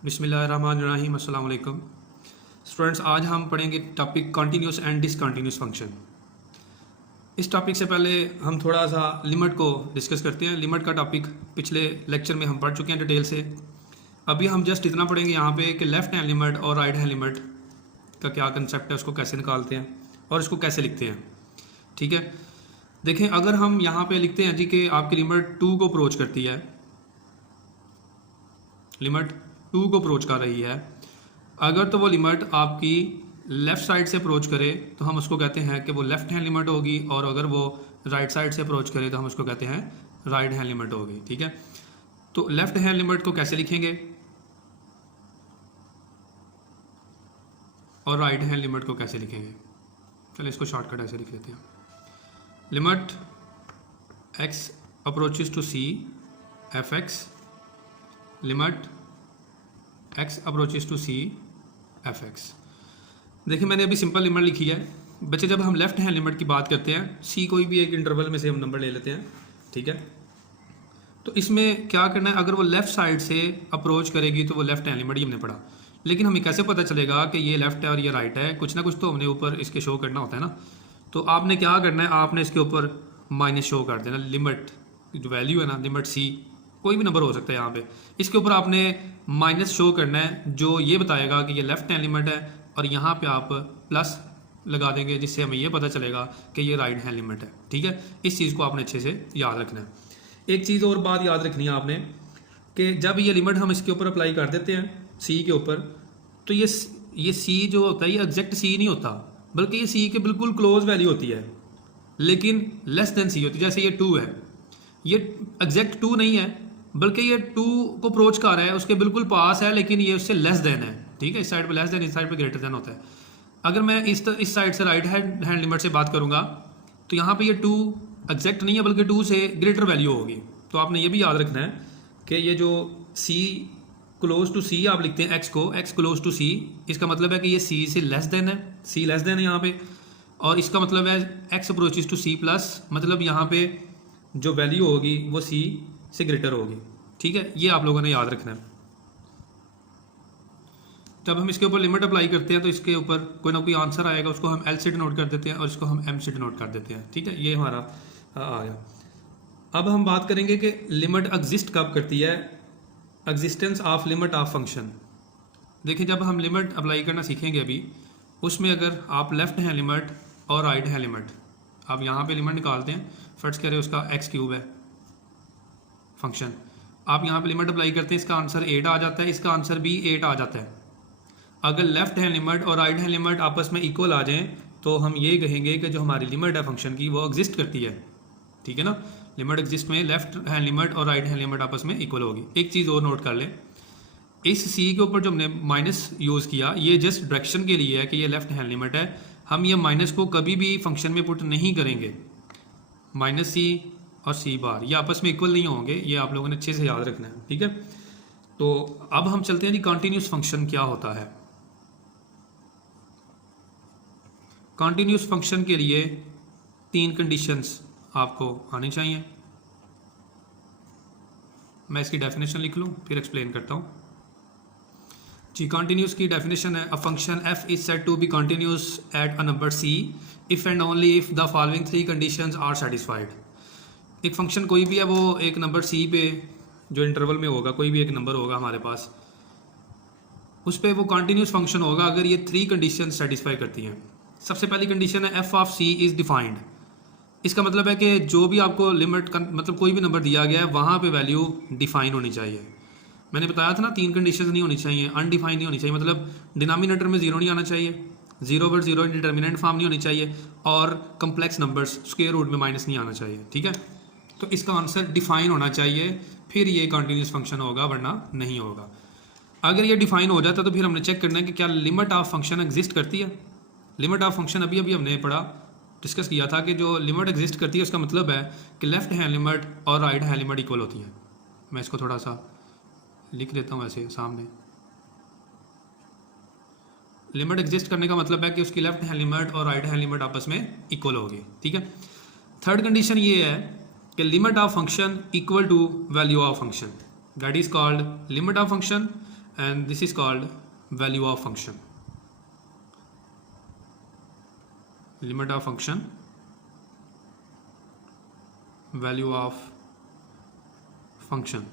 बिस्मिल्लाहिर्रहमानिर्रहीम अस्सलाम वालेकुम स्टूडेंट्स। आज हम पढ़ेंगे टॉपिक कॉन्टीन्यूस एंड डिसकंटीन्यूस फंक्शन। इस टॉपिक से पहले हम थोड़ा सा लिमिट को डिस्कस करते हैं। लिमिट का टॉपिक पिछले लेक्चर में हम पढ़ चुके हैं डिटेल से। अभी हम जस्ट इतना पढ़ेंगे यहाँ पे कि लेफ़्ट हैंड लिमिट और राइट हैंड लिमिट का क्या कंसेप्ट है, उसको कैसे निकालते हैं और इसको कैसे लिखते हैं। ठीक है, देखें अगर हम यहाँ पे लिखते हैं जी कि आपकी लिमिट 2 को अप्रोच करती है, लिमिट 2 को अप्रोच कर रही है, अगर तो वो लिमिट आपकी लेफ़्ट साइड से अप्रोच करे तो हम उसको कहते हैं कि वो लेफ़्ट हैंड लिमिट होगी, और अगर वो राइट साइड से अप्रोच करे तो हम उसको कहते हैं राइट हैंड लिमिट होगी। ठीक है, तो लेफ़्ट हैंड लिमिट को कैसे लिखेंगे और राइट हैंड लिमिट को कैसे लिखेंगे। चलिए इसको शॉर्टकट ऐसे लिख लेते हैं। Limit x approaches to c f(x), limit x approaches to c f(x). देखिए मैंने अभी सिंपल लिमिट लिखी है बच्चे। जब हम लेफ्ट हैंड लिमिट की बात करते हैं, c कोई भी एक इंटरवल में से हम नंबर ले लेते हैं, ठीक है, तो इसमें क्या करना है, अगर वो लेफ़्ट साइड से अप्रोच करेगी तो वो लेफ्ट हैंड लिमिट ही हमने पढ़ा। लेकिन हमें कैसे पता चलेगा कि ये लेफ़्ट है और ये राइट है? कुछ ना कुछ तो हमने ऊपर इसके शो करना होता है ना। तो आपने क्या करना है, आपने इसके ऊपर माइनस शो कर देना। लिमिट जो वैल्यू है ना, लिमिट c कोई भी नंबर हो सकता है यहाँ पे, इसके ऊपर आपने माइनस शो करना है जो ये बताएगा कि ये लेफ्ट हैंड लिमिट है, और यहाँ पे आप प्लस लगा देंगे जिससे हमें ये पता चलेगा कि ये राइट हैंड लिमिट है। ठीक है, इस चीज़ को आपने अच्छे से याद रखना है। एक चीज़ और बात याद रखनी है आपने कि जब ये लिमिट हम इसके ऊपर अप्लाई कर देते हैं c के ऊपर, तो ये c जो होता है ये एग्जैक्ट c नहीं होता, बल्कि ये c के बिल्कुल क्लोज वैल्यू होती है, लेकिन लेस देन c होती है। जैसे ये 2 है, ये एग्जैक्ट 2 नहीं है, बल्कि ये 2 को अप्रोच कर रहा है, उसके बिल्कुल पास है, लेकिन ये उससे लेस देन है। ठीक है, इस साइड पे लेस देन, इस साइड पे ग्रेटर देन होता है। अगर मैं इस साइड से राइट हैंड लिमिट से बात करूंगा तो यहाँ पे ये 2 एग्जैक्ट नहीं है, बल्कि 2 से ग्रेटर वैल्यू होगी। तो आपने ये भी याद रखना है कि ये जो c क्लोज टू c आप लिखते हैं x को, x क्लोज टू c, इसका मतलब है कि ये c से लेस देन है, c लेस देन है यहाँ पे, और इसका मतलब है x approaches to c plus, मतलब यहाँ पे जो वैल्यू होगी वो c से ग्रेटर होगी। ठीक है, ये आप लोगों ने याद रखना है। जब हम इसके ऊपर लिमिट अप्लाई करते हैं तो इसके ऊपर कोई ना कोई आंसर आएगा, उसको हम l से डिनोट कर देते हैं और इसको हम m से डिनोट कर देते हैं। ठीक है, ये हमारा आ गया। अब हम बात करेंगे कि लिमिट एग्जिस्ट कब करती है, existence of limit of function. देखिए जब हम लिमिट अप्लाई करना सीखेंगे अभी, उसमें अगर आप लेफ्ट हैंड लिमिट और राइट हैंड लिमिट, आप यहाँ पे लिमिट निकालते हैं, फर्स्ट करें उसका x³ है फंक्शन, आप यहाँ पे लिमिट अप्लाई करते हैं, इसका आंसर 8 आ जाता है, इसका आंसर भी 8 आ जाता है। अगर लेफ्ट हैंड लिमिट और राइट हैंड लिमिट आपस में इक्वल आ जाएं तो हम ये कहेंगे कि जो हमारी लिमिट है फंक्शन की वो एग्जिस्ट करती है। ठीक है ना, लिमिट एग्जिस्ट में लेफ्ट हैंड लिमिट और राइट हैंड लिमिट आपस में इक्वल होगी। एक चीज़ और नोट कर लें, इस c के ऊपर जो हमने माइनस यूज़ किया, ये जस्ट डायरेक्शन के लिए है कि ये लेफ्ट हैंड लिमिट है। हम ये माइनस को कभी भी फंक्शन में पुट नहीं करेंगे। माइनस c और c बार ये आपस में इक्वल नहीं होंगे, ये आप लोगों ने अच्छे से याद रखना है। ठीक है, तो अब हम चलते हैं जी कॉन्टीन्यूस फंक्शन क्या होता है। कॉन्टीन्यूस फंक्शन के लिए 3 कंडीशंस आपको आनी चाहिए। मैं इसकी डेफिनेशन लिख लूँ फिर एक्सप्लेन करता हूँ जी। कॉन्टीन्यूस की डेफिनेशन है, a function f is said to be continuous at a number c if and only if the following 3 conditions are satisfied. एक फंक्शन कोई भी है, वो एक नंबर c पे जो इंटरवल में होगा, कोई भी एक नंबर होगा हमारे पास, उस पर वो कॉन्टीन्यूस फंक्शन होगा अगर ये 3 कंडीशन सेटिस्फाई करती हैं। सबसे पहली कंडीशन है f of c is defined. इसका मतलब है कि जो भी आपको लिमिट मतलब कोई भी नंबर दिया गया है वहाँ पे वैल्यू डिफाइन होनी चाहिए। मैंने बताया था ना 3 कंडीशन नहीं होनी चाहिए, अनडिफाइंड नहीं होनी चाहिए, मतलब डिनोमिनेटर में 0 नहीं आना चाहिए, 0/0 डिटर्मिनेंट फॉर्म नहीं होनी चाहिए, और कम्प्लेक्स नंबर्स स्क्वायर रूट में माइनस नहीं आना चाहिए। ठीक है, तो इसका आंसर डिफाइन होना चाहिए, फिर ये कॉन्टीन्यूस फंक्शन होगा, वरना नहीं होगा। अगर ये डिफाइन हो जाता तो फिर हमने चेक करना है कि क्या लिमिट ऑफ फंक्शन एग्जिस्ट करती है। लिमिट ऑफ फंक्शन अभी हमने पढ़ा, डिस्कस किया था कि जो लिमिट एग्जिस्ट करती है उसका मतलब है कि लेफ्ट हैंड लिमिट और राइट हैंड लिमिट इक्वल होती है। मैं इसको थोड़ा सा लिख देता हूँ ऐसे सामने। लिमिट एग्जिस्ट करने का मतलब है कि उसकी लेफ्ट हैंड लिमिट और राइट हैंड लिमिट आपस में इक्वल होगी। ठीक है, थर्ड कंडीशन ये है कि limit of function equal to value of function, that is called limit of function and this is called value of function. Limit of function, value of function.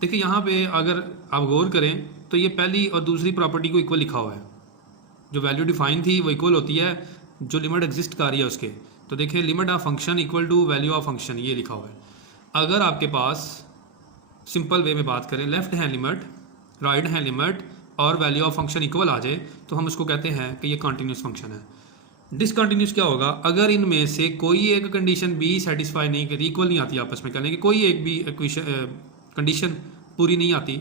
देखिए यहाँ पे अगर आप गौर करें तो ये पहली और दूसरी प्रॉपर्टी को इक्वल लिखा हुआ है. जो वैल्यू डिफाइन थी वो इक्वल होती है जो लिमिट एग्जिस्ट कर रही है उसके. तो देखिए limit of function equal to value of function ये लिखा हुआ है. अगर आपके पास सिंपल वे में बात करें left hand limit, right hand limit और वैल्यू ऑफ फंक्शन इक्वल आ जाए तो हम उसको कहते हैं कि ये कॉन्टीन्यूस फंक्शन है. डिसकंटिन्यूस क्या होगा? अगर इनमें से कोई एक कंडीशन भी सेटिस्फाई नहीं करी, इक्वल नहीं आती आपस में, कह लें कि कोई एक भी कंडीशन पूरी नहीं आती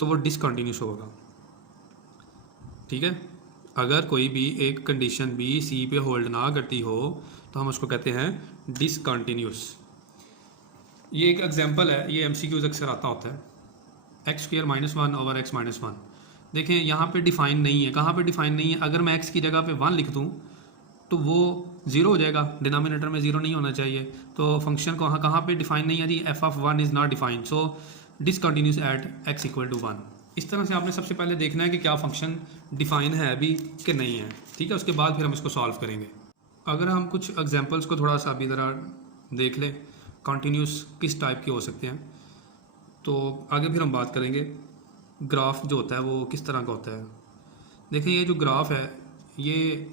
तो वो डिसकंटिन्यूस होगा. ठीक है, अगर कोई भी एक कंडीशन बी सी पे होल्ड ना करती हो तो हम उसको कहते हैं डिसकंटिन्यूस. ये एक एग्जांपल है, ये एमसीक्यूज अक्सर आता होता है. X square minus one over x minus one. देखें यहाँ पे डिफाइन नहीं है. कहाँ पे डिफाइन नहीं है? अगर मैं एक्स की जगह पे वन लिख दूँ तो वो ज़ीरो हो जाएगा, डिनोमिनेटर में ज़ीरो नहीं होना चाहिए. तो फंक्शन को कहाँ पे डिफाइन नहीं है जी? F of one is not defined, so discontinuous at X equal to one. इस तरह से आपने सबसे पहले देखना है कि क्या फंक्शन डिफाइन है अभी कि नहीं है. ठीक है, उसके बाद फिर हम इसको सॉल्व करेंगे. अगर हम कुछ एग्जांपल्स को थोड़ा सा अभी ज़रा देख लें कॉन्टीन्यूस किस टाइप के हो सकते हैं तो आगे फिर हम बात करेंगे. ग्राफ जो होता है वो किस तरह का होता है. देखिए ये जो ग्राफ है ये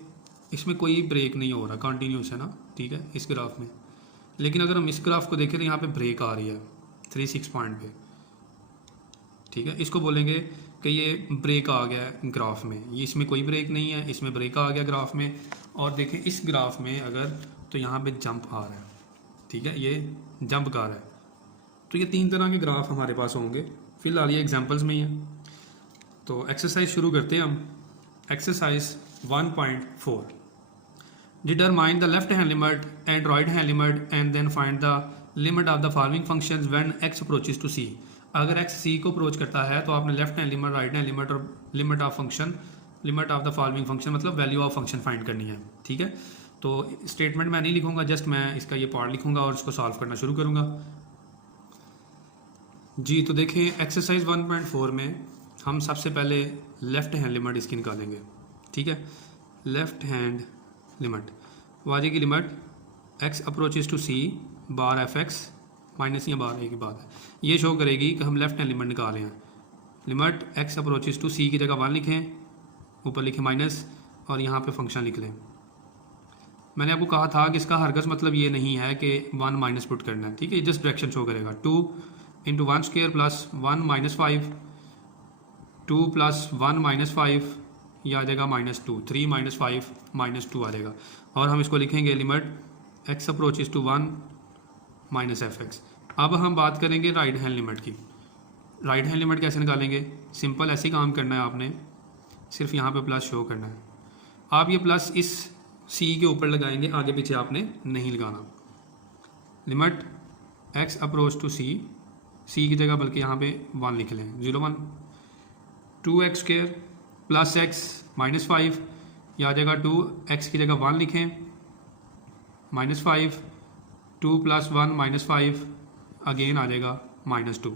इसमें कोई ब्रेक नहीं हो रहा, कॉन्टीन्यूस है ना. ठीक है, इस ग्राफ में. लेकिन अगर हम इस ग्राफ को देखें तो यहाँ पे ब्रेक आ रही है 36 पॉइंट पे. ठीक है, इसको बोलेंगे कि ये ब्रेक आ गया है ग्राफ में. ये इसमें कोई ब्रेक नहीं है, इसमें ब्रेक आ गया ग्राफ में. और देखें इस ग्राफ में अगर तो यहाँ पे जंप आ रहा है. ठीक है, ये जंप कर रहा है. तो ये तीन तरह के ग्राफ हमारे पास होंगे. फिलहाल ये एग्जांपल्स में ही है. तो एक्सरसाइज शुरू करते हैं हम. Exercise 1.4. Determine the left hand limit and right hand limit and then find the limit of the following functions when X approaches to C. अगर एक्स सी को अप्रोच करता है तो आपने left hand limit, right hand limit और limit of function, limit of the following function मतलब value of function find करनी है. ठीक है, तो स्टेटमेंट मैं नहीं लिखूंगा, जस्ट मैं इसका ये पार्ट लिखूंगा और इसको सॉल्व करना शुरू करूंगा जी. तो देखें एक्सरसाइज 1.4 में हम सबसे पहले लेफ्ट हैंड लिमिट इसकी निकालेंगे. ठीक है, लेफ्ट हैंड लिमिट वाजे की limit x approaches to C bar F X minus या बार एक ही बात है. ये शो करेगी कि हम लेफ्ट हैंड लिमिट निकाल रहे हैं. लिमिट एक्स अप्रोचेस टू सी की जगह वन लिखें, ऊपर लिखें माइनस और यहाँ पे फंक्शन लिख लें. मैंने आपको कहा था कि इसका हरगज़ मतलब ये नहीं है कि वन माइनस पुट करना है. ठीक है, जस्ट डायरेक्शन शो करेगा. 2 into one square plus 1 minus 5, 2 plus 1 minus 5 ये आ जाएगा -2, 3 माइनस 5 -2 आ जाएगा. और हम इसको लिखेंगे limit x approaches to 1 minus f x. अब हम बात करेंगे राइट हैंड लिमिट की. राइट हैंड लिमिट कैसे निकालेंगे? सिंपल ऐसे ही काम करना है आपने, सिर्फ यहाँ पे प्लस शो करना है. आप ये प्लस इस सी के ऊपर लगाएंगे, आगे पीछे आपने नहीं लगाना. लिमिट एक्स अप्रोच टू सी, सी की जगह बल्कि यहाँ पे 1 लिख लें, 0 1. 2x square plus x minus 5 यह आ जाएगा 2x की जगह 1 लिखें -5, 2 प्लस 1 -5 अगेन आ जाएगा -2.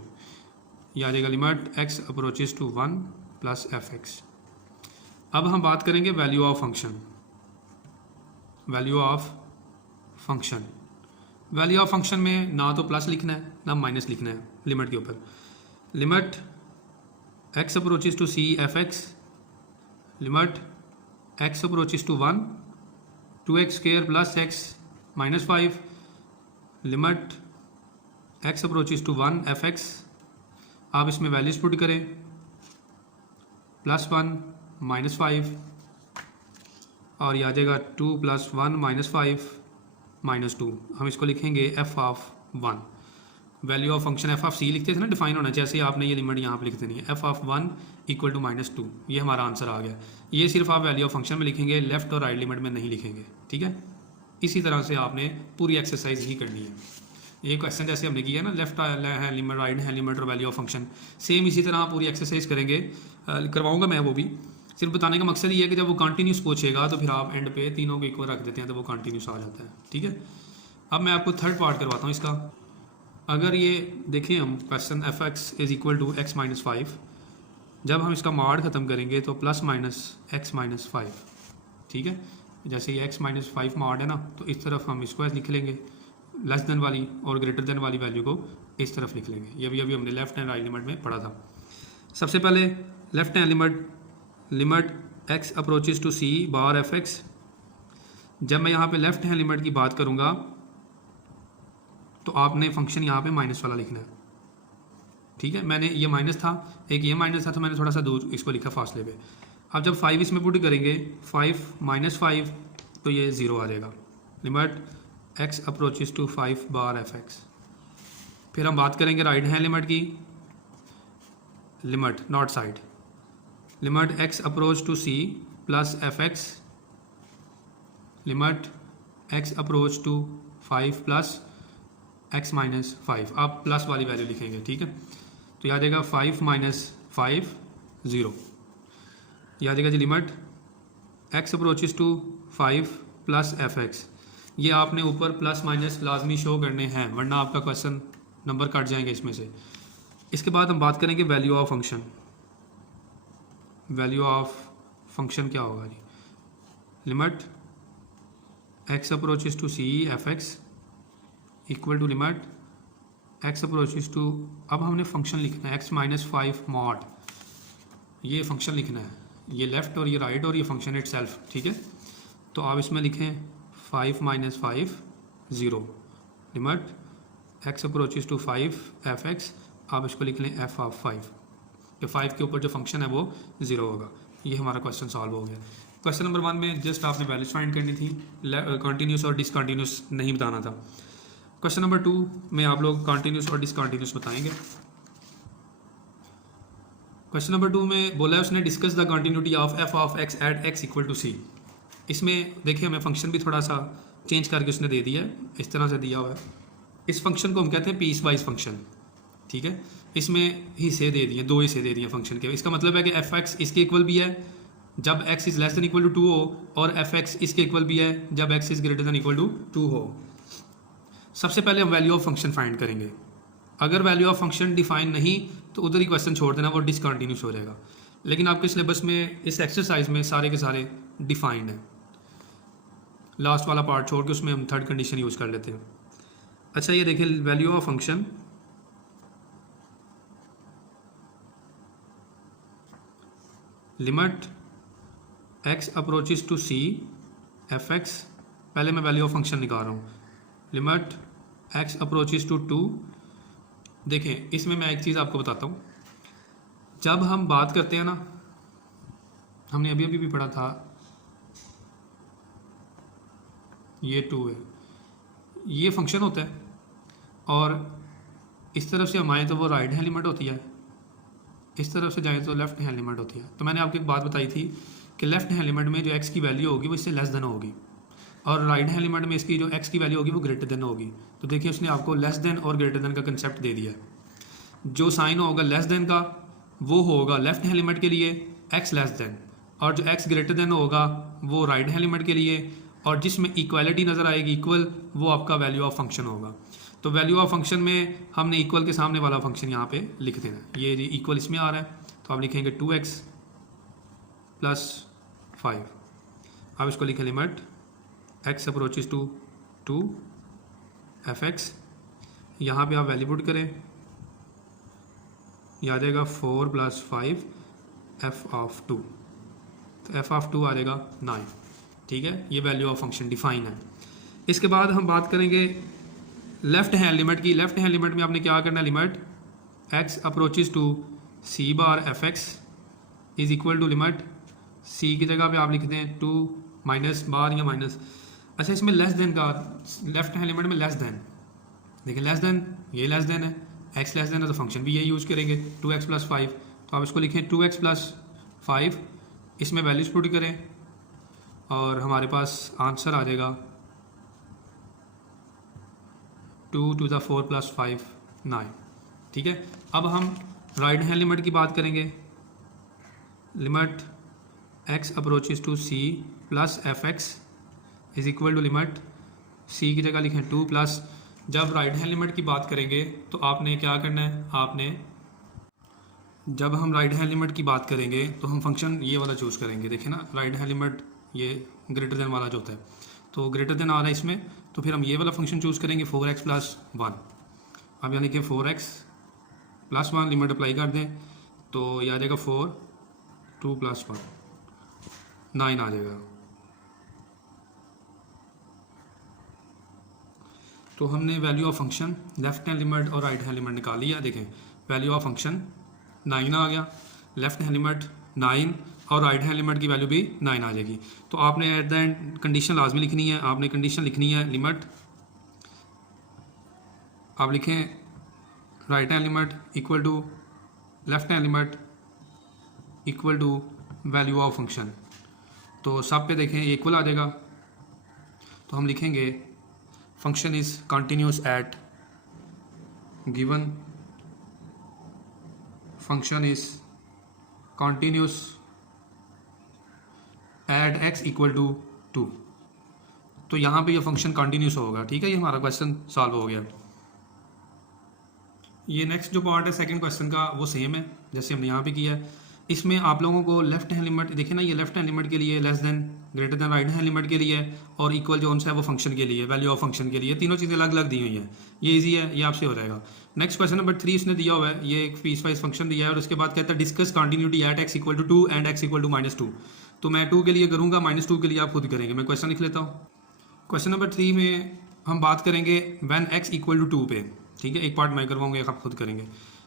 यह आ जाएगा limit x approaches to 1 plus F x. अब हम बात करेंगे value of function. Value of function, value of function में ना तो प्लस लिखना है ना माइनस लिखना है लिमिट के ऊपर. Limit x approaches to C F x, limit x approaches to 1 2x square plus x minus 5, limit x approaches to 1 f x. आप इसमें वैल्यूज पुट करें, +1 -5 और यह आ जाएगा 2 प्लस 1 -5 -2. हम इसको लिखेंगे F of 1. Value of function F of C लिखते थे ना, डिफाइन होना चाहिए. आपने ये लिमिट यहाँ पे लिख देनी है, एफ ऑफ 1 इक्वल टू -2. ये हमारा आंसर आ गया. ये सिर्फ आप वैल्यू ऑफ फंक्शन में लिखेंगे, लेफ्ट और राइट लिमिट में नहीं लिखेंगे. ठीक है, इसी तरह से आपने पूरी एक्सरसाइज ही करनी है. ये क्वेश्चन जैसे हमने किया है ना, left hand limit, right hand limit और वैल्यू ऑफ फंक्शन, सेम इसी तरह पूरी एक्सरसाइज करेंगे. करवाऊंगा मैं वो भी. सिर्फ बताने का मकसद ये है कि जब वो कंटिन्यूस पूछेगा तो फिर आप एंड पे तीनों को इक्वल रख देते हैं तो वो कंटिन्यूस आ जाता है. ठीक है, अब मैं आपको थर्ड पार्ट करवाता हूँ इसका. अगर ये देखिए हम question f x is equal to x minus 5, जब हम इसका मॉड ख़त्म करेंगे तो प्लस माइनस एक्स माइनस 5, ठीक है। जैसे ये एक्स माइनस 5 मॉड है ना, तो इस तरफ हम इसको लिख लेंगे लेस देन वाली और ग्रेटर देन वाली वैल्यू को इस तरफ लिख लेंगे। ये भी अभी हमने लेफ्ट हैंड राइट लिमिट में पढ़ा था। सबसे पहले left hand limit x approaches to C bar F x. जब मैं यहाँ पे लेफ्ट हैंड लिमिट की बात करूँगा तो आपने फंक्शन यहाँ पे माइनस वाला लिखना है, ठीक है। मैंने ये माइनस था, एक ये माइनस था, तो मैंने थोड़ा सा दूर इसको लिखा फासले पे। अब जब 5 इसमें पुट करेंगे 5 माइनस 5 तो ये 0 आ जाएगा। Limit x approaches to 5 bar F x. फिर हम बात करेंगे राइट हैंड लिमिट की, limit not side, limit x approach to c plus F x, limit x approach to 5 plus x minus 5। आप प्लस वाली वैल्यू लिखेंगे, ठीक है। तो याद आएगा 5 माइनस 5 0। याद आएगा जी limit x approaches to 5 plus F X. ये आपने ऊपर प्लस माइनस लाजमी शो करने हैं, वरना आपका क्वेश्चन नंबर कट जाएंगे इसमें से। इसके बाद हम बात करेंगे value of function. Value of function क्या होगा जी? Limit x approaches to C F X equal to limit x approaches to, अब हमने फंक्शन लिखना है एक्स माइनस 5 मॉड, ये फंक्शन लिखना है, ये लेफ्ट और ये राइट और ये फंक्शन इटसेल्फ, ठीक है। तो आप इसमें लिखें 5 minus 5 0, limit x approaches to 5 f x, आप इसको लिख लें एफ ऑफ 5, कि 5 के ऊपर जो फंक्शन है वो 0 होगा। ये हमारा क्वेश्चन सॉल्व हो गया। क्वेश्चन नंबर 1 में जस्ट आपने वैल्यूज फाइंड करनी थी, कंटिन्यूस और डिसकंटिन्यूस नहीं बताना था। क्वेश्चन नंबर 2 में आप लोग कंटिन्यूस और डिसकंटिन्यूस बताएंगे। क्वेश्चन नंबर 2 में बोला है उसने discuss the continuity of F of X at X equal to C. इसमें देखिए हमें फंक्शन भी थोड़ा सा चेंज करके उसने दे दिया है, इस तरह से दिया हुआ है। इस फंक्शन को हम कहते हैं पीस वाइज फंक्शन, ठीक है। इसमें हिस्से दे दिए, 2 हिस्से दे दिए फंक्शन के। इसका मतलब है कि एफ एक्स इसके इक्वल भी है जब x is less than equal to 2 हो, और एफ एक्स इसके इक्वल भी है जब x is greater than equal to 2 हो। सबसे पहले हम वैल्यू ऑफ फंक्शन फाइंड करेंगे। अगर वैल्यू ऑफ फंक्शन डिफाइन नहीं तो उधर ही क्वेश्चन छोड़ देना, वो डिसकंटिन्यूस हो जाएगा। लेकिन आपके सिलेबस में इस एक्सरसाइज में सारे के सारे डिफाइंड हैं। लास्ट वाला पार्ट छोड़ के उसमें हम थर्ड कंडीशन यूज़ कर लेते हैं। अच्छा ये देखिए value of function, limit x approaches to C F x. पहले मैं वैल्यू ऑफ फंक्शन निकाल रहा हूँ, लिमिट एक्स अप्रोचेस टू 2। देखें इसमें मैं एक चीज़ आपको बताता हूँ, जब हम बात करते हैं ना, हमने अभी अभी भी पढ़ा था, ये 2 है, ये फंक्शन होता है, और इस तरफ से हम आए तो वो राइट हैंड लिमिट होती है, इस तरफ से जाए तो लेफ्ट हैंड लिमिट होती है। तो मैंने आपको एक बात बताई थी कि लेफ्ट हैंड लिमिट में जो एक्स की वैल्यू होगी वो इससे लेस देन होगी, और राइट हैंड लिमिट में इसकी जो एक्स की वैल्यू होगी वो ग्रेटर देन होगी। तो देखिए उसने आपको लेस देन और ग्रेटर देन का कंसेप्ट दे दिया है। जो साइन होगा लेस देन का वो होगा लेफ्ट हैंड लिमिट के लिए एक्स लेस देन, और जो एक्स ग्रेटर देन होगा वो राइट हैंड लिमिट के लिए, और जिसमें इक्वालिटी नज़र आएगी इक्वल, वो आपका वैल्यू ऑफ फंक्शन होगा। तो वैल्यू ऑफ फंक्शन में हमने इक्वल के सामने वाला फंक्शन यहाँ पे लिख देना है। ये इक्वल इसमें आ रहा है तो आप लिखेंगे 2x प्लस 5। अब इसको लिखें limit x approaches to 2 f x. यहाँ पर आप वैल्यू पुट करें, यह आ जाएगा 4 प्लस 5 एफ ऑफ 2, तो एफ ऑफ 2 आ जाएगा 9, ठीक है। ये वैल्यू ऑफ फंक्शन डिफाइन है। इसके बाद हम बात करेंगे लेफ्ट हैंड लिमिट की। लेफ्ट हैंड लिमिट में आपने क्या करना है, limit x approaches to C bar F x is equal to limit c की जगह पे आप लिखते हैं 2 माइनस बार या माइनस। अच्छा इसमें लेस देन का, लेफ्ट हैंड लिमिट में लेस देन, देखिए लेस देन, ये लेस देन है, x लेस देन है तो फंक्शन भी ये यूज़ करेंगे 2x प्लस 5। तो आप इसको लिखें 2x प्लस 5, इसमें वैल्यूज पुट करें और हमारे पास आंसर आ जाएगा 2 to the 4 plus 5 9, ठीक है। अब हम राइट हैंड लिमिट की बात करेंगे, limit x approaches to c plus F x is equal to limit c की जगह लिखें 2 प्लस जब राइट हैंड लिमिट की बात करेंगे तो आपने क्या करना है, आपने जब हम राइट हैंड लिमिट की बात करेंगे तो हम फंक्शन ये वाला चूज़ करेंगे। देखिए ना, राइट हैंड लिमिट ये ग्रेटर देन वाला जो होता है, तो ग्रेटर देन आ रहा है इसमें, तो फिर हम ये वाला फंक्शन चूज़ करेंगे 4x + 1। अब यानी कि 4x + 1 लिमिट अप्लाई कर दें तो ये आ जाएगा 4, 2 + 1 9 आ जाएगा। तो हमने value of function left hand limit और राइट हैंड लिमिट निकाल लिया। देखें वैल्यू ऑफ फंक्शन 9 आ गया, लेफ्ट हैंड लिमिट 9 और राइट हैंड लिमिट की वैल्यू भी 9 आ जाएगी। तो आपने एट द एंड कंडीशन लाजमी लिखनी है। आपने कंडीशन लिखनी है लिमिट, आप लिखें right hand limit equal to left hand limit equal to value of function. तो सब पे देखें इक्वल आ जाएगा, तो हम लिखेंगे function is continuous at given function is continuous at x equal to 2। तो यहाँ पे ये फंक्शन कंटिन्यूस होगा। ठीक है, ये हमारा क्वेश्चन सॉल्व हो गया। ये नेक्स्ट जो पार्ट है सेकंड क्वेश्चन का वो सेम है जैसे हमने यहाँ पे किया है। इसमें आप लोगों को लेफ्ट हैंड लिमिट देखिए ना, ये लेफ्ट हैंड लिमिट के लिए less than greater than right hand limit के लिए और इक्वल जो उनसे है वो फंक्शन के लिए वैल्यू ऑफ फंक्शन के लिए, तीनों चीज़ें अलग अलग दी हुई हैं। ये इजी है, ये आपसे हो जाएगा। नेक्स्ट क्वेश्चन नंबर 3 इसने दिया हुआ है, ये एक पीस वाइज फंक्शन दिया है और उसके बाद कहता है discuss continuity at x equal to 2 and x equal to -2। तो मैं 2 के लिए करूँगा, -2 के लिए आप खुद करेंगे। मैं क्वेश्चन लिख लेता हूँ। क्वेश्चन नंबर 3 में हम बात करेंगे व्हेन x इक्वल टू 2 पे। ठीक है, एक पार्ट मैं करवाऊंगा, एक आप खुद करेंगे।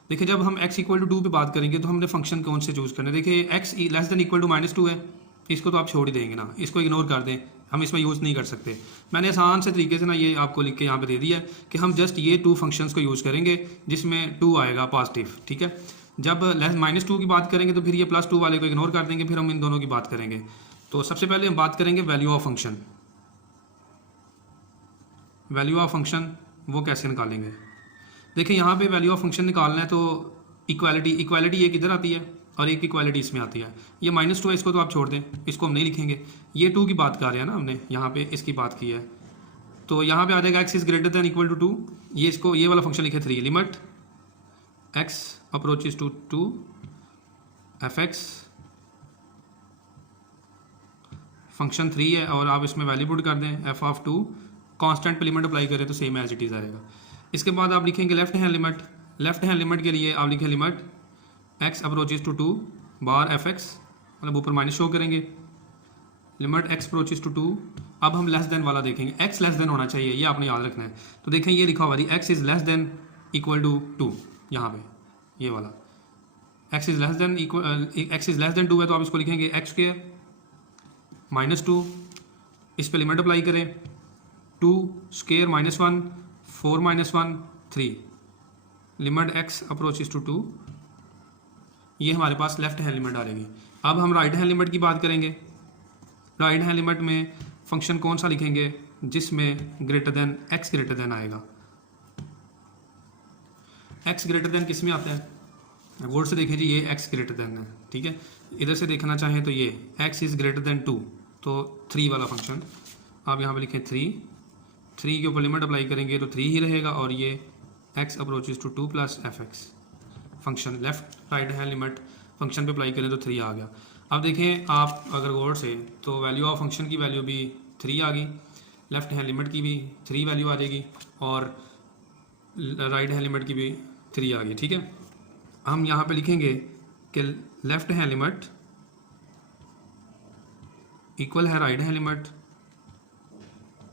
देखिए जब हम x इक्वल टू 2 पे बात करेंगे तो हमने फंक्शन कौन से चूज़ करना है। देखिए x less than equal to -2 है, इसको तो आप छोड़ ही देंगे ना, इसको इग्नोर कर दें, हम इसमें यूज़ नहीं कर सकते। मैंने आसान से तरीके से ना ये आपको लिख के यहाँ पे दे दिया है कि हम जस्ट ये 2 फंक्शंस को यूज़ करेंगे जिसमें 2 आएगा पॉजिटिव। ठीक है, जब -2 की बात करेंगे तो फिर ये +2 वाले को इग्नोर कर देंगे, फिर हम इन दोनों की बात करेंगे। तो सबसे पहले हम बात करेंगे value of function. Value of function वो कैसे निकालेंगे। देखिए यहाँ पे वैल्यू ऑफ फंक्शन निकालना है तो इक्वालिटी एक इधर आती है और एक इक्वालिटी इसमें आती है। ये -2 है, इसको तो आप छोड़ दें, इसको हम नहीं लिखेंगे। ये 2 की बात कर रहे हैं ना हमने, यहाँ पे इसकी बात की है। तो यहाँ पे आ जाएगा x is greater than equal to 2। ये इसको ये वाला फंक्शन लिखे 3 limit x approaches to 2 f(x) function 3 है और आप इसमें वैल्यू पुट कर दें f(2) कांस्टेंट पे लिमिट अप्लाई करें तो सेम एज इट इज़ आएगा। इसके बाद आप लिखेंगे left hand limit. Left hand limit के लिए आप लिखें limit x approaches to 2 bar f(x), मतलब ऊपर माइनस शो करेंगे, लिमिट x अप्रोचेस टू 2। अब हम लेस देन वाला देखेंगे, x लेस देन होना चाहिए, ये आपने याद रखना है। तो देखें ये लिखा हुआ है x is less than equal to 2, यहाँ पे ये वाला x इज़ लेस देन 2 है, तो आप इसको लिखेंगे x² -2, इस पे लिमिट अप्लाई करें 2² -1 4 -1 3, लिमिट x अप्रोचेस टू 2। ये हमारे पास लेफ्ट हैंड लिमिट आ रहेगी। अब हम राइट हैंड लिमिट की बात करेंगे। राइट हैंड लिमिट में फंक्शन कौन सा लिखेंगे जिसमें greater than x greater than आएगा। x ग्रेटर देन किस में आता है, बोर्ड से देखें जी, ये x ग्रेटर देन है। ठीक है, इधर से देखना चाहें तो ये x इज़ ग्रेटर देन 2, तो 3 वाला फंक्शन आप यहाँ पे लिखें 3 के ऊपर लिमिट अप्लाई करेंगे तो 3 ही रहेगा और ये x approaches to 2 + f(x) function left right hand limit function पे अप्लाई करें तो 3 आ गया। अब देखें आप अगर गौर से तो वैल्यू ऑफ फंक्शन की वैल्यू भी 3 आ गई, लेफ्ट हैंड लिमिट की भी 3 वैल्यू आ जाएगी और राइट हैंड लिमिट की भी 3 आ गई। ठीक है, हम यहाँ पे लिखेंगे कि लेफ्ट हैंड लिमिट इक्वल है राइट हैंड लिमिट।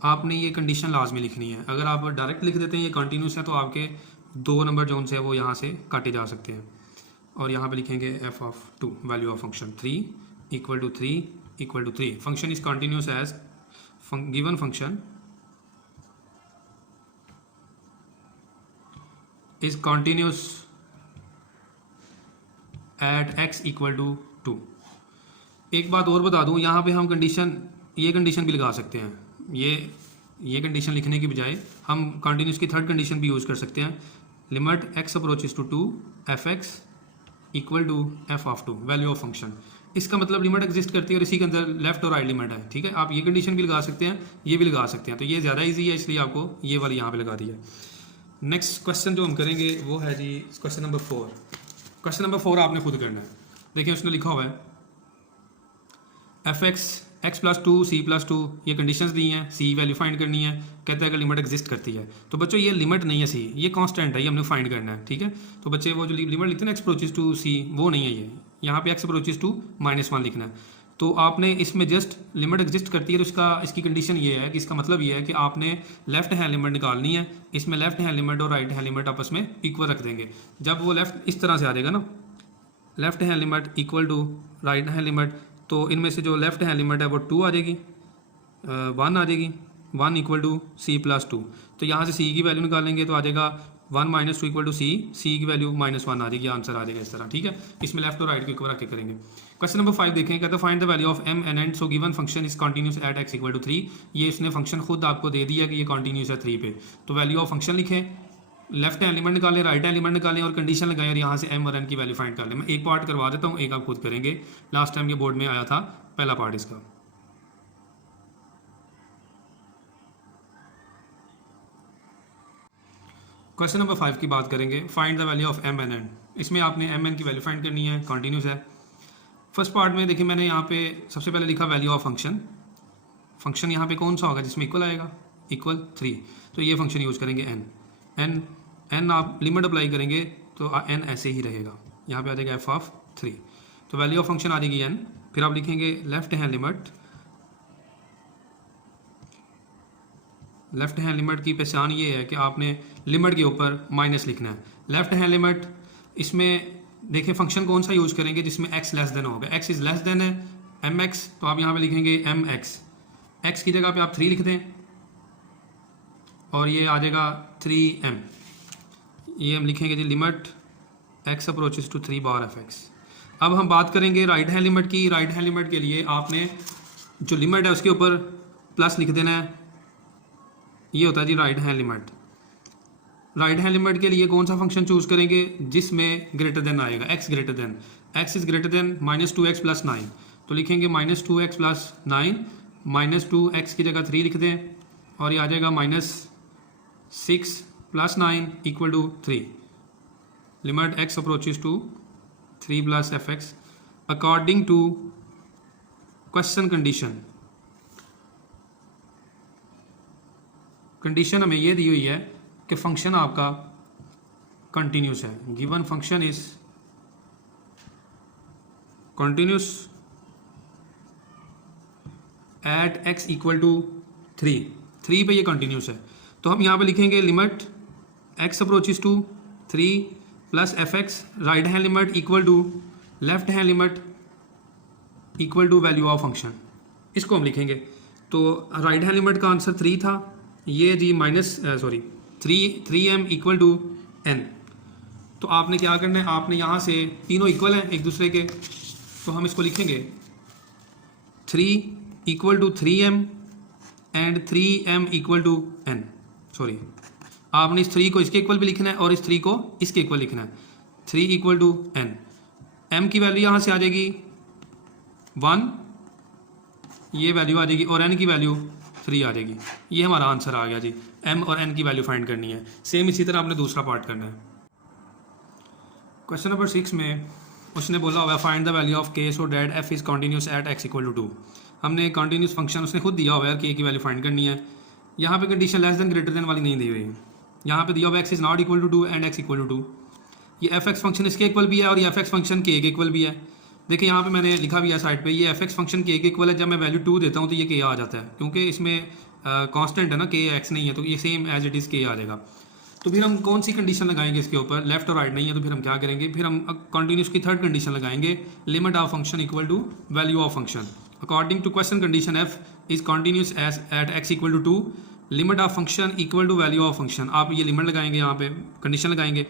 आपने ये कंडीशन लाजमी लिखनी है। अगर आप डायरेक्ट लिख देते हैं ये कंटिन्यूस है तो आपके 2 नंबर जो उनसे है वो यहाँ से काटे जा सकते हैं। और यहाँ पे लिखेंगे f(2) value of function 3 equal to 3 function is continuous as given function is continuous at x equal to 2। एक बात और बता दूँ, यहाँ पे हम ये कंडीशन भी लगा सकते हैं। ये कंडीशन लिखने की बजाय हम कंटिन्यूस की थर्ड कंडीशन भी यूज़ कर सकते हैं, limit x approaches to 2 f(x) equal to f(2) value of function. इसका मतलब लिमिट एग्जिस्ट करती है और इसी के अंदर लेफ्ट और राइट लिमिट है, ठीक है। आप ये कंडीशन भी लगा सकते हैं, ये भी लगा सकते हैं, तो ये ज़्यादा ईजी है, इसलिए आपको ये वाली यहाँ पे लगा दी है। नेक्स्ट क्वेश्चन जो हम करेंगे वो है जी क्वेश्चन नंबर 4। क्वेश्चन नंबर 4 आपने खुद करना है। देखिए उसने लिखा हुआ है f x plus two c plus two, ये कंडीशंस दी हैं, सी वैल्यू फाइंड करनी है, कहता है कि लिमिट एग्जिस्ट करती है। तो बच्चों ये लिमिट नहीं है सी, ये कांस्टेंट है, ये हमने फाइंड करना है, ठीक है। तो बच्चे वो जो लिमिट लिखते हैं ना एक्स अप्रोचेस टू सी, वो नहीं है ये, यहाँ पे एक्स अप्रोचेस टू -1 लिखना है। तो आपने इसमें जस्ट लिमिट एग्जिस्ट करती है, तो इसकी कंडीशन ये है कि इसका मतलब ये है कि आपने लेफ्ट हैंड लिमिट निकालनी है, इसमें लेफ्ट हैंड लिमिट और राइट हैंड लिमिट आपस में इक्वल रख देंगे। जब वो लेफ्ट इस तरह से आ जाएगा ना, left hand limit equal to right hand limit, तो इनमें से जो लेफ्ट हैंड लिमिट है वो 2 आ जाएगी, 1 आ जाएगी, 1 इक्वल टू सी प्लस 2। तो यहाँ से सी की वैल्यू निकालेंगे तो आ जाएगा 1 - 2 इक्वल टू सी, सी की वैल्यू -1 आ जाएगी, आंसर आ जाएगा इस तरह, ठीक है। इसमें लेफ्ट और राइट को इक्वल रख के करेंगे। क्वेश्चन नंबर 5 देखें, कहते हैं find the value of m and n, so given function is continuous at x equal to 3। ये इसने फंक्शन खुद आपको दे दिया कि ये कंटिन्यूस है 3 पे, तो वैल्यू ऑफ फंक्शन लिखें, लेफ्ट हैंड लिमिट निकालें, राइट हैंड लिमिट निकालें और कंडीशन लगाएं और यहाँ से m और n की वैल्यू फाइंड कर लें। मैं एक पार्ट करवा देता हूँ, एक आप खुद करेंगे, लास्ट टाइम ये बोर्ड में आया था पहला पार्ट इसका। क्वेश्चन नंबर 5 की बात करेंगे, find the value of m and n। इसमें आपने m n की वैल्यू फाइंड करनी है, कंटिन्यूस है। फर्स्ट पार्ट में देखिए मैंने यहाँ पे सबसे पहले लिखा वैल्यू ऑफ फंक्शन, फंक्शन यहाँ पे कौन सा होगा जिसमें इक्वल आएगा, इक्वल 3, तो ये फंक्शन यूज़ करेंगे n आप लिमिट अप्लाई करेंगे तो n ऐसे ही रहेगा, यहाँ पे आ जाएगा f(3), तो वैल्यू ऑफ फंक्शन आ जाएगी n। फिर आप लिखेंगे left hand limit, left hand limit की पहचान ये है कि आपने लिमिट के ऊपर माइनस लिखना है। लेफ्ट हैंड लिमिट, इसमें देखिए फंक्शन कौन सा यूज़ करेंगे जिसमें x लेस देन होगा, x इज़ लेस देन है mx, तो आप यहाँ पे लिखेंगे mx, x की जगह पे आप 3 लिख दें और ये आ जाएगा 3m, ये हम लिखेंगे जी लिमिट x अप्रोचेस टू 3 बार fx। अब हम बात करेंगे राइट हैंड लिमिट की। राइट हैंड लिमिट के लिए आपने जो लिमिट है उसके ऊपर प्लस लिख देना है, ये होता है जी right hand limit. Right hand limit के लिए कौन सा फंक्शन चूज करेंगे जिसमें ग्रेटर देन आएगा, x greater than, x is greater than -2x + 9, तो लिखेंगे -2x + 9, -2x की जगह 3 लिख दें और ये आ जाएगा -6 + 9 = 3। Limit x approaches to 3 + fx according to question condition. Condition हमें ये दी हुई है कि फंक्शन आपका कंटिन्यूस है, given function is continuous at x equal to 3 पे ये कंटिन्यूस है, तो हम यहाँ पे लिखेंगे limit x approaches to 3 + fx, right hand limit equal to left hand limit equal to value of function, इसको हम लिखेंगे। तो राइट हैंड लिमिट का आंसर 3 था, ये जी 3m = n। तो आपने क्या करना है, आपने यहाँ से तीनों इक्वल हैं एक दूसरे के, तो हम इसको लिखेंगे 3 = 3m and 3m = n। Sorry, आपने इस 3 को इसके इक्वल भी लिखना है और इस 3 को इसके इक्वल लिखना है, 3 = n। m की वैल्यू यहाँ से आ जाएगी 1, ये वैल्यू आ जाएगी, और n की वैल्यू 3 आ जाएगी। ये हमारा आंसर आ गया जी, m और n की वैल्यू फाइंड करनी है। सेम इसी तरह आपने दूसरा पार्ट करना है। क्वेश्चन नंबर 6 में उसने बोला हुआ है find the value of k so that f is continuous at x = 2। हमने कंटिन्यूस फंक्शन उसने खुद दिया हुआ है, k की वैल्यू फाइंड करनी है। यहाँ पे condition less than greater than वाली नहीं दी हुई है, यहाँ पे दिया हुआ x is not equal to 2 and x = 2। ये fx फंक्शन इसके इक्वल भी है और ये fx फंक्शन k के इक्वल भी है। देखिए यहाँ पे मैंने लिखा भी है साइड पे, ये fx फंक्शन k के इक्वल है। जब मैं वैल्यू 2 देता हूँ तो ये k आ जाता है, क्योंकि इसमें कांस्टेंट है ना, k x नहीं है, तो ये same as it is k आ जाएगा। तो फिर हम कौन सी कंडीशन लगाएंगे इसके ऊपर, लेफ्ट और राइट नहीं है, तो फिर हम क्या करेंगे, फिर हम कंटिन्यूस की थर्ड कंडीशन लगाएंगे, limit of function equal to value of function according to question condition f is continuous as at x = 2, limit of function equal to value of function. आप ये लिमिट लगाएंगे, यहाँ पे कंडीशन लगाएंगे।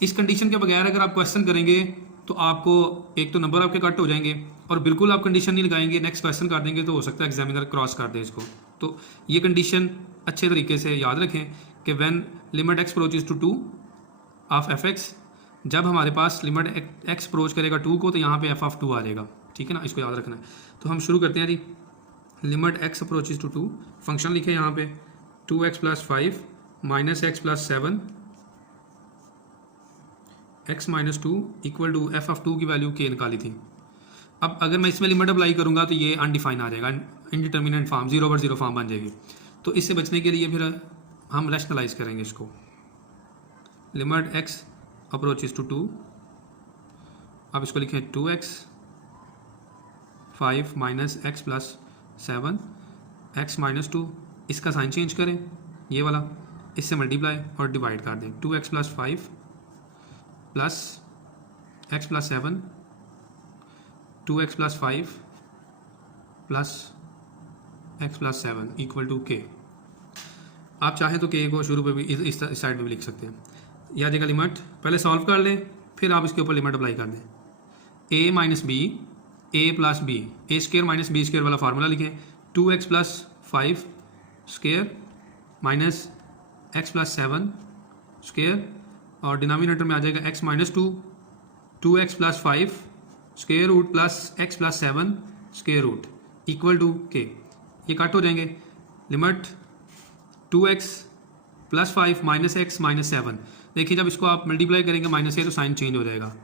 इस condition के बगैर अगर आप क्वेश्चन करेंगे तो आपको एक तो नंबर आपके कट हो जाएंगे, और बिल्कुल आप कंडीशन नहीं लगाएंगे नेक्स्ट क्वेश्चन कर देंगे तो हो सकता है एग्जामिनर क्रॉस कर दे इसको। तो ये कंडीशन अच्छे तरीके से याद रखें कि when limit x approaches to 2 of fx, जब हमारे पास लिमिट x अप्रोच करेगा 2 को तो यहाँ पे f(2) आ जाएगा। ठीक है ना, इसको याद रखना है। तो हम शुरू करते हैं जी। Limit x approaches to 2, function लिखे यहाँ पे 2x + 5 - x + 7 x - 2 = f(2) की वैल्यू k निकाली थी। अब अगर मैं इसमें लिमिट अप्लाई करूँगा तो ये अनडिफाइन आ जाएगा, इनडिटर्मिनेंट फॉर्म, 0/0 फॉर्म बन जाएगी। तो इससे बचने के लिए फिर हम रैशनलाइज करेंगे इसको। लिमिट x अप्रोचेज टू 2, अब इसको लिखें 2x 5 - x + 7 x - 2, इसका साइन चेंज करें, ये वाला, इससे मल्टीप्लाई और डिवाइड कर दें। 2x + 5 + x + 7 2x + 5 + x + 7 = k। आप चाहें तो k को शुरू पे भी इस साइड पे भी लिख सकते हैं। यह आ जाएगा लिमिट, पहले सॉल्व कर लें, फिर आप इसके ऊपर लिमिट अप्लाई कर दें। a - b, a + b, a² - b² वाला फार्मूला लिखें। 2x + 5 स्क्वायर - x + 7 स्क्वायर, और डिनोमिनेटर में आ जाएगा x - 2, 2x + 5 square root + x + 7 square root = k। ये कट हो जाएंगे। लिमिट 2x + 5 - x - 7, देखिए जब इसको आप मल्टीप्लाई करेंगे माइनस से तो साइन चेंज हो जाएगा।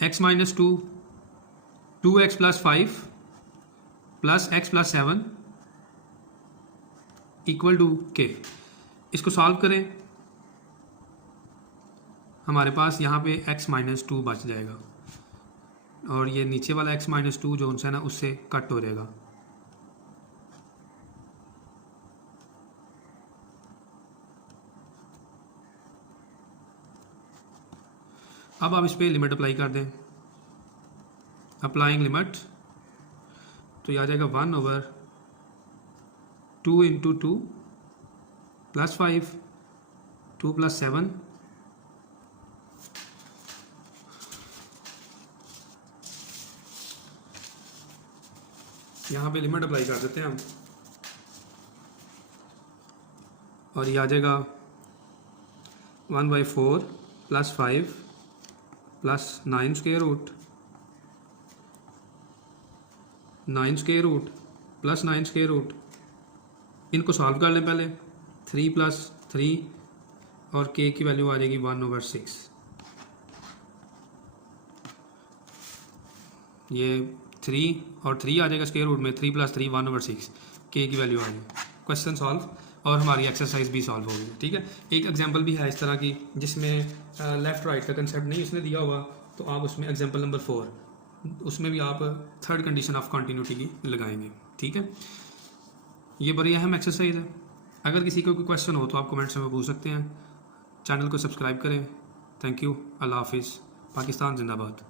x - 2, 2x + 5 + x + 7 = k। इसको सॉल्व करें, हमारे पास यहाँ पे x - 2 बच जाएगा, और ये नीचे वाला x - 2 जो है ना उससे कट हो जाएगा। अब आप इस पर लिमिट अप्लाई कर दें। अप्लाइंग लिमिट, तो ये आ जाएगा 1/2 × 2 + 5 2 + 7 यहाँ पे लिमिट अप्लाई कर देते हैं हम, और ये आ जाएगा 1/4 + 5 + 9 square root 9 square root + 9 square root. इनको सॉल्व कर लें पहले। 3 + 3 और k की वैल्यू आ जाएगी 1/6। ये 3 और 3 आ जाएगा स्क्वायर रूट में, 3 + 3 1/6, k की वैल्यू आ जाएगी। क्वेश्चन सॉल्व, और हमारी एक्सरसाइज भी सॉल्व हो गई। ठीक है, एक एग्जांपल भी है इस तरह की जिसमें लेफ़्ट राइट का कंसेप्ट नहीं उसने दिया हुआ, तो आप उसमें एग्जांपल नंबर 4, उसमें भी आप थर्ड कंडीशन ऑफ कंटिन्यूटी की लगाएंगे। ठीक है, ये बड़ी अहम एक्सरसाइज है। अगर किसी को कोई क्वेश्चन हो तो आप कमेंट्स में पूछ सकते हैं। चैनल को सब्सक्राइब करें। Thank you. अल्लाह हाफिज़। पाकिस्तान जिंदाबाद।